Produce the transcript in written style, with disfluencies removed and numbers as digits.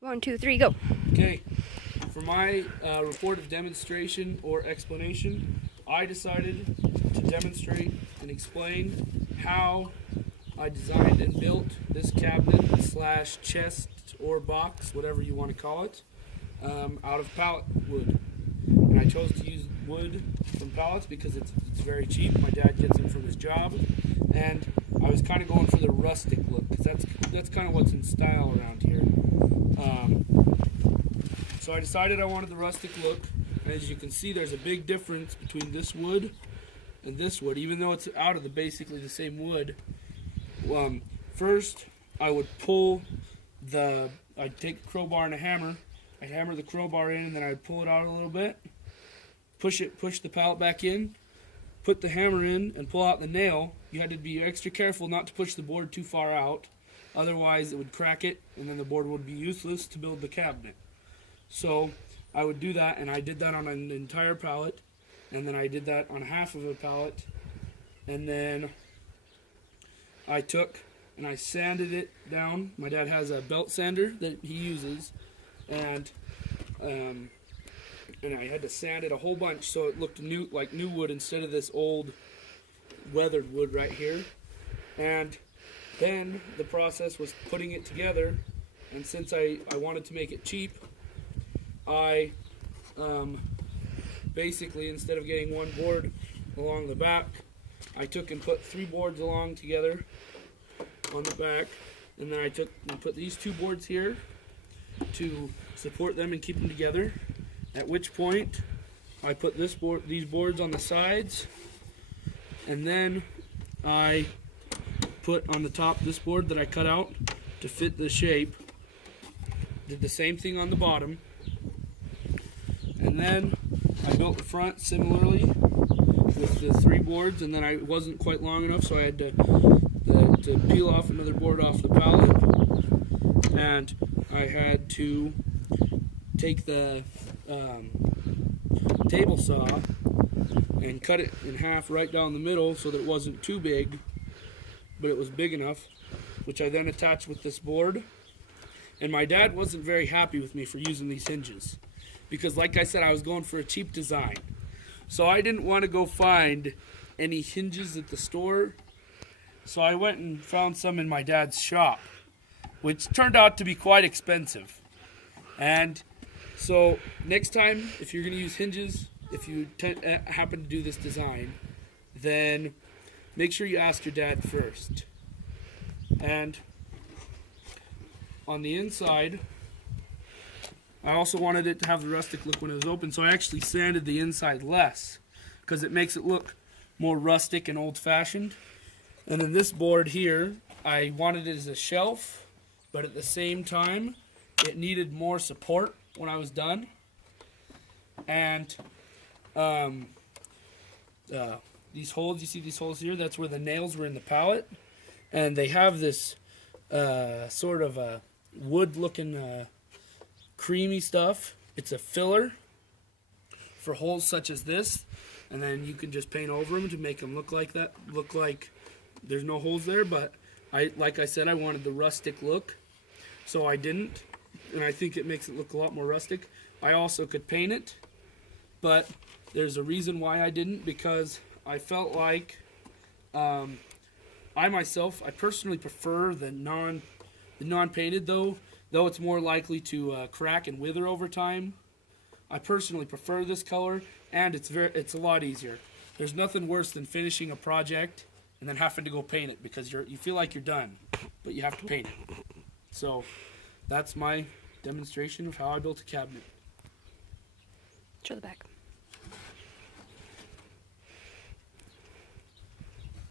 1, 2, 3, go. Okay, for my report of demonstration or explanation, I decided to demonstrate and explain how I designed and built this cabinet / chest or box, whatever you want to call it, out of pallet wood. And I chose to use wood from pallets because it's very cheap. My dad gets them from his job, and I was kind of going for the rustic look because that's kind of what's in style around here. So I decided I wanted the rustic look, and as you can see, there's a big difference between this wood and this wood, even though it's out of basically the same wood. First, I would I'd take a crowbar and a hammer. I'd hammer the crowbar in, and then I'd pull it out a little bit, push the pallet back in, put the hammer in, and pull out the nail. You had to be extra careful not to push the board too far out, otherwise it would crack it, and then the board would be useless to build the cabinet. So I would do that, and I did that on an entire pallet, and then I did that on half of a pallet, and then I took and I sanded it down. My dad has a belt sander that he uses, and I had to sand it a whole bunch so it looked new, like new wood, instead of this old weathered wood right here. And then the process was putting it together, and since I wanted to make it cheap, I basically, instead of getting one board along the back, I took and put 3 boards along together on the back, and then I took and put these 2 boards here to support them and keep them together. At which point I put these boards on the sides, and then I put on the top this board that I cut out to fit the shape. Did the same thing on the bottom, and then I built the front similarly with the 3 boards, and then I wasn't quite long enough, so I had to peel off another board off the pallet, and I had to take the table saw and cut it in half right down the middle so that it wasn't too big, but it was big enough, which I then attached with this board. And my dad wasn't very happy with me for using these hinges because, like I said, I was going for a cheap design. So I didn't want to go find any hinges at the store, so I went and found some in my dad's shop, which turned out to be quite expensive. And so next time, if you're going to use hinges, if you happen to do this design, then make sure you ask your dad first. And on the inside, I also wanted it to have the rustic look when it was open, so I actually sanded the inside less because it makes it look more rustic and old-fashioned. And then this board here, I wanted it as a shelf, but at the same time, it needed more support when I was done. And these holes, you see these holes here? That's where the nails were in the pallet. And they have this sort of a wood-looking creamy stuff. It's a filler for holes such as this. And then you can just paint over them to make them look like that. Look like there's no holes there, but like I said, I wanted the rustic look. So I didn't. And I think it makes it look a lot more rustic. I also could paint it, but there's a reason why I didn't, because I felt like I personally prefer the non-painted, though it's more likely to crack and wither over time. I personally prefer this color, and it's a lot easier. There's nothing worse than finishing a project and then having to go paint it because you feel like you're done, but you have to paint it. So that's my demonstration of how I built a cabinet. Show the back.